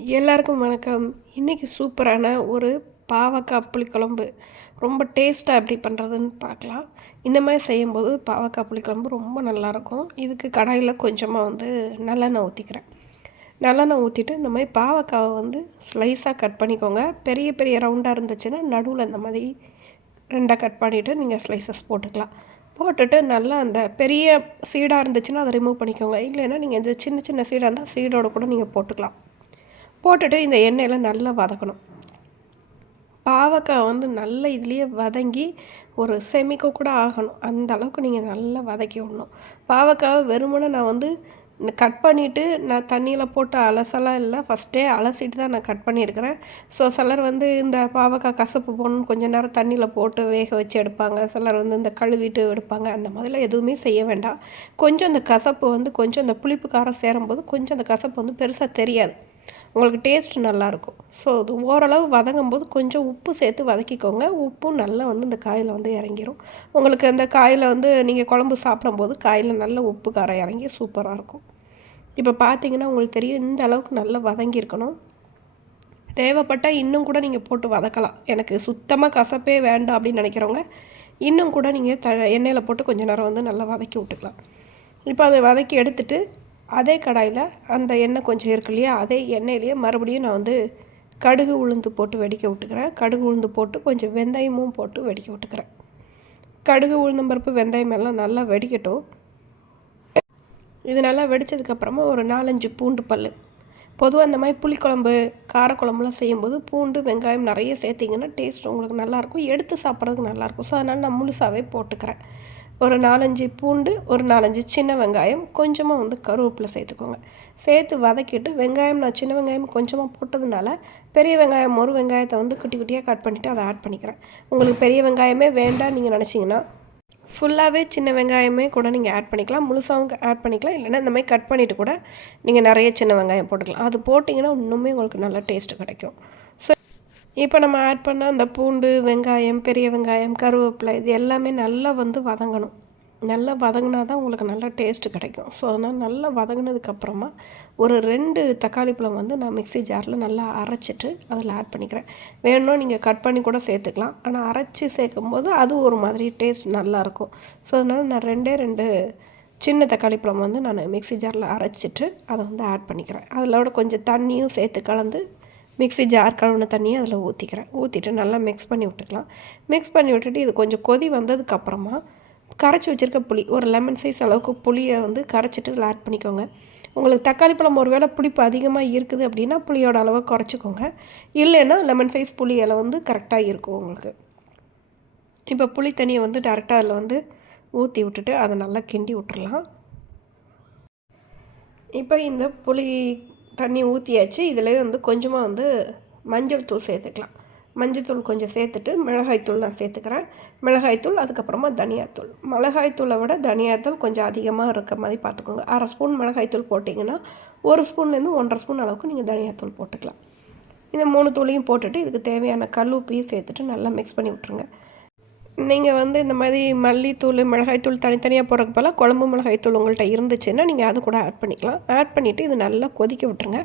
எல்லாருக்கும் வணக்கம். இன்றைக்கி சூப்பரான ஒரு பாவக்காய் புளிக்குழம்பு. ரொம்ப டேஸ்ட்டாக எப்படி பண்ணுறதுன்னு பார்க்கலாம். இந்த மாதிரி செய்யும்போது பாவக்காய் புளிக்குழம்பு ரொம்ப நல்லாயிருக்கும். இதுக்கு கடாயில் கொஞ்சமாக வந்து நல்லெண்ணெய் ஊற்றிக்கிறேன் நல்லெண்ணெய் ஊற்றிட்டு இந்த மாதிரி பாவக்காவை வந்து ஸ்லைஸாக கட் பண்ணிக்கோங்க. பெரிய பெரிய ரவுண்டாக இருந்துச்சுன்னா நடுவில் இந்த மாதிரி ரெண்டாக கட் பண்ணிவிட்டு நீங்கள் ஸ்லைசஸ் போட்டுக்கலாம். போட்டுட்டு நல்லா அந்த பெரிய சீடாக இருந்துச்சுன்னா அதை ரிமூவ் பண்ணிக்கோங்க. இல்லைன்னா நீங்கள் இந்த சின்ன சின்ன சீடாக இருந்தால் சீடோடு கூட நீங்கள் போட்டுக்கலாம். போட்டுட்டு இந்த எண்ணெயில் நல்லா வதக்கணும். பாவக்காய் வந்து நல்ல இதுலேயே வதங்கி ஒரு செமிக்க கூட ஆகணும். அந்த அளவுக்கு நீங்கள் நல்லா வதக்கி விடணும். பாவக்காவை வெறுமனே நான் வந்து கட் பண்ணிவிட்டு நான் தண்ணியில் போட்டு அலசலாம் இல்லை. ஃபஸ்ட்டே அலசிட்டு தான் நான் கட் பண்ணியிருக்கிறேன். ஸோ சிலர் வந்து இந்த பாவக்காய் கசப்பு போகணுன்னு கொஞ்சம் நேரம் தண்ணியில் போட்டு வேக வச்சு எடுப்பாங்க. சிலர் வந்து இந்த கழுவிட்டு எடுப்பாங்க. அந்த மாதிரிலாம் எதுவுமே செய்ய வேண்டாம். கொஞ்சம் இந்த கசப்பு வந்து கொஞ்சம் இந்த புளிப்பு காரம் சேரும்போது கொஞ்சம் அந்த கசப்பு வந்து பெருசாக தெரியாது. உங்களுக்கு டேஸ்ட் நல்லாயிருக்கும். ஸோ அது ஓரளவு வதங்கும் போது கொஞ்சம் உப்பு சேர்த்து வதக்கிக்கோங்க. உப்பும் நல்லா வந்து இந்த காயில் வந்து இறங்கிடும் உங்களுக்கு அந்த காயில் வந்து நீங்கள் குழம்பு சாப்பிடும்போது காயில் நல்ல உப்பு காரம் இறங்கி சூப்பராக இருக்கும். இப்போ பார்த்தீங்கன்னா உங்களுக்கு தெரியும் இந்த அளவுக்கு நல்லா வதங்கியிருக்கணும். தேவைப்பட்டால் இன்னும் கூட நீங்கள் போட்டு வதக்கலாம். எனக்கு சுத்தமாக கசப்பே வேண்டாம் அப்படின்னு நினைக்கிறவங்க இன்னும் கூட நீங்கள் த எண்ணெயில் போட்டு கொஞ்சம் நேரம் வந்து நல்லா வதக்கி விட்டுக்கலாம். இப்போ அதை வதக்கி எடுத்துகிட்டு அதே கடாயில் அந்த எண்ணெய் கொஞ்சம் இருக்கு இல்லையா அதே எண்ணெயிலேயே மறுபடியும் நான் வந்து கடுகு உளுந்து போட்டு வெடிக்க விட்டுக்கிறேன். கடுகு உளுந்து போட்டு கொஞ்சம் வெந்தயமும் போட்டு வெடிக்க விட்டுக்கிறேன். கடுகு உளுந்தம்பருப்பு வெந்தயம் எல்லாம் நல்லா வெடிக்கட்டும். இது நல்லா வெடித்ததுக்கப்புறமா ஒரு நாலஞ்சு பூண்டு பல் பொதுவாக இந்த மாதிரி புளிக்குழம்பு காரக்குழம்புலாம் செய்யும்போது பூண்டு வெங்காயம் நிறைய சேர்த்திங்கன்னா டேஸ்ட் உங்களுக்கு நல்லாயிருக்கும் எடுத்து சாப்பிட்றதுக்கு நல்லாயிருக்கும் ஸோ அதனால் நான் முழுசாகவே போட்டுக்கிறேன். ஒரு நாலஞ்சு பூண்டு ஒரு நாலஞ்சு சின்ன வெங்காயம் கொஞ்சமாக வந்து கருவேப்பிலை சேர்த்துக்கோங்க. சேர்த்து வதக்கிட்டு வெங்காயம் நான் சின்ன வெங்காயம் கொஞ்சமாக போட்டதுனால பெரிய வெங்காயம் ஒரு வெங்காயத்தை வந்து குட்டி குட்டியாக கட் பண்ணிவிட்டு அதை ஆட் பண்ணிக்கிறேன். உங்களுக்கு பெரிய வெங்காயமே வேண்டாம் நீங்கள் நினச்சிங்கன்னா ஃபுல்லாகவே சின்ன வெங்காயமே கூட நீங்கள் ஆட் பண்ணிக்கலாம். முழுசாகவும் ஆட் பண்ணிக்கலாம். இல்லைன்னா இந்த மாதிரி கட் பண்ணிவிட்டு கூட நீங்கள் நிறைய சின்ன வெங்காயம் போட்டுக்கலாம். அது போட்டிங்கன்னா இன்னுமே உங்களுக்கு நல்ல டேஸ்ட்டு கிடைக்கும். இப்போ நம்ம ஆட் பண்ண அந்த பூண்டு வெங்காயம் பெரிய வெங்காயம் கருவேப்பிலை இது எல்லாமே நல்லா வந்து வதங்கணும். நல்லா வதங்கினா தான் உங்களுக்கு நல்லா டேஸ்ட்டு கிடைக்கும். ஸோ அதனால் நல்லா வதங்கினதுக்கப்புறமா ஒரு ரெண்டு தக்காளி பழம் வந்து நான் மிக்சி ஜாரில் நல்லா அரைச்சிட்டு அதில் ஆட் பண்ணிக்கிறேன். வேணும்னா நீங்கள் கட் பண்ணி கூட சேர்த்துக்கலாம். ஆனால் அரைச்சி சேர்க்கும் போது அது ஒரு மாதிரி டேஸ்ட் நல்லாயிருக்கும் ஸோ அதனால் நான் ரெண்டே ரெண்டு சின்ன தக்காளி பழம் வந்து நான் மிக்சி ஜாரில் அரைச்சிட்டு அதை வந்து ஆட் பண்ணிக்கிறேன். அதில் கொஞ்சம் தண்ணியும் சேர்த்து கலந்து மிக்ஸி ஜார் கழுவுன தண்ணியை அதில் ஊற்றிக்கிறேன் ஊற்றிட்டு நல்லா மிக்ஸ் பண்ணி விட்டுக்கலாம். மிக்ஸ் பண்ணி விட்டுட்டு இது கொஞ்சம் கொதி வந்ததுக்கப்புறமா கரைச்சி வச்சுருக்க புளி ஒரு லெமன் சைஸ் அளவுக்கு புளியை வந்து கரைச்சிட்டு இதில் ஆட் பண்ணிக்கோங்க. உங்களுக்கு தக்காளி பழம் ஒரு வேளை புளிப்பு அதிகமாக இருக்குது அப்படின்னா புளியோட அளவை குறைச்சிக்கோங்க. இல்லைன்னா லெமன் சைஸ் புளியெல்லாம் வந்து கரெக்டாக இருக்கும் உங்களுக்கு. இப்போ புளி தண்ணியை வந்து டேரெக்டாக அதில் வந்து ஊற்றி விட்டுட்டு அதை நல்லா கிண்டி விட்டுடலாம் இப்போ இந்த புளி தண்ணி ஊற்றியாச்சு இதுலேயே வந்து கொஞ்சமாக வந்து மஞ்சள் தூள் சேர்த்துக்கலாம். மஞ்சத்தூள் கொஞ்சம் சேர்த்துட்டு மிளகாய்த்தூள் நான் சேர்த்துக்கிறேன். மிளகாய்த்தூள் அதுக்கப்புறமா தனியாத்தூள். மிளகாய்த்தூளை விட தனியாத்தூள் கொஞ்சம் அதிகமாக இருக்க மாதிரி பார்த்துக்கோங்க. அரை ஸ்பூன் மிளகாய்த்தூள் போட்டிங்கன்னா ஒரு ஸ்பூன்லேருந்து ஒன்றரை ஸ்பூன் அளவுக்கு நீங்கள் தனியாத்தூள் போட்டுக்கலாம். இந்த மூணு தூளையும் போட்டுட்டு இதுக்கு தேவையான கல் உப்பையும் சேர்த்துட்டு நல்லா மிக்ஸ் பண்ணி விட்ருங்க நீங்கள் வந்து இந்த மாதிரி மல்லித்தூள் மிளகாய்த்தூள் தனித்தனியாக போடுறதுக்கு போல் குழம்பு மிளகாய்த்தூள் உங்கள்கிட்ட இருந்துச்சுன்னா நீங்கள் அது கூட ஆட் பண்ணிக்கலாம். ஆட் பண்ணிவிட்டு இது நல்லா கொதிக்க விட்டுருங்க.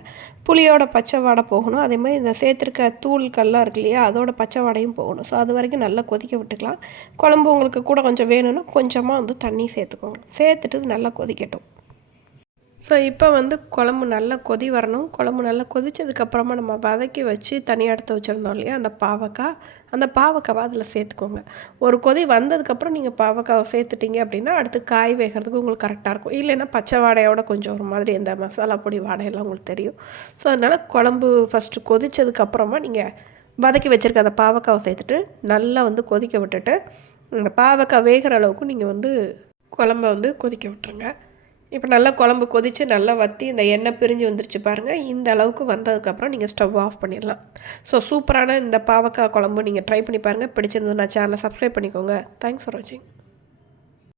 புளியோட பச்சை வாடை போகணும். அதே மாதிரி இந்த சேர்த்துருக்க தூள்கள்லாம் இருக்கு இல்லையா அதோட பச்சை வாடையும் போகணும். ஸோ அது வரைக்கும் நல்லா கொதிக்க விட்டுக்கலாம். குழம்பு உங்களுக்கு கூட கொஞ்சம் வேணும்னா கொஞ்சமாக வந்து தண்ணி சேர்த்துக்கோங்க. சேர்த்துட்டு இது நல்லா கொதிக்கட்டும். ஸோ இப்போ வந்து குழம்பு நல்லா கொதி வரணும். குழம்பு நல்லா கொதித்ததுக்கப்புறமா நம்ம வதக்கி வச்சு தனியாக எடுத்து வச்சுருந்தோம் இல்லையா? அந்த பாவக்காய். அந்த பாவக்காவை அதில் சேர்த்துக்கோங்க. ஒரு கொதி வந்ததுக்கப்புறம் நீங்கள் பாவக்காவை சேர்த்துட்டிங்க அப்படின்னா அடுத்து காய் வேகிறதுக்கு உங்களுக்கு கரெக்டாக இருக்கும். இல்லைன்னா பச்சை வாடையோட கொஞ்சம் ஒரு மாதிரி இந்த மசாலா பொடி வாடையெல்லாம் உங்களுக்கு தெரியும். ஸோ அதனால் குழம்பு ஃபஸ்ட்டு கொதித்ததுக்கப்புறமா நீங்கள் வதக்கி வச்சுருக்க அந்த பாவக்காவை சேர்த்துட்டு நல்லா வந்து கொதிக்க விட்டுட்டு அந்த பாவக்காய் வேகிற அளவுக்கு நீங்கள் வந்து குழம்ப வந்து கொதிக்க விட்டுருங்க. இப்போ நல்லா குழம்பு கொதித்து நல்லா வற்றி இந்த எண்ணெய் பிரிஞ்சு வந்துருச்சு பாருங்கள் இந்த அளவுக்கு வந்ததுக்கப்புறம் நீங்கள் ஸ்டவ் ஆஃப் பண்ணிடலாம். ஸோ சூப்பரான இந்த பாவக்காய் குழம்பு நீங்கள் ட்ரை பண்ணி பாருங்கள் பிடிச்சிருந்ததுன்னா சேனலை சப்ஸ்கிரைப் பண்ணிக்கோங்க. தேங்க்ஸ் ஃபார் வாட்சிங்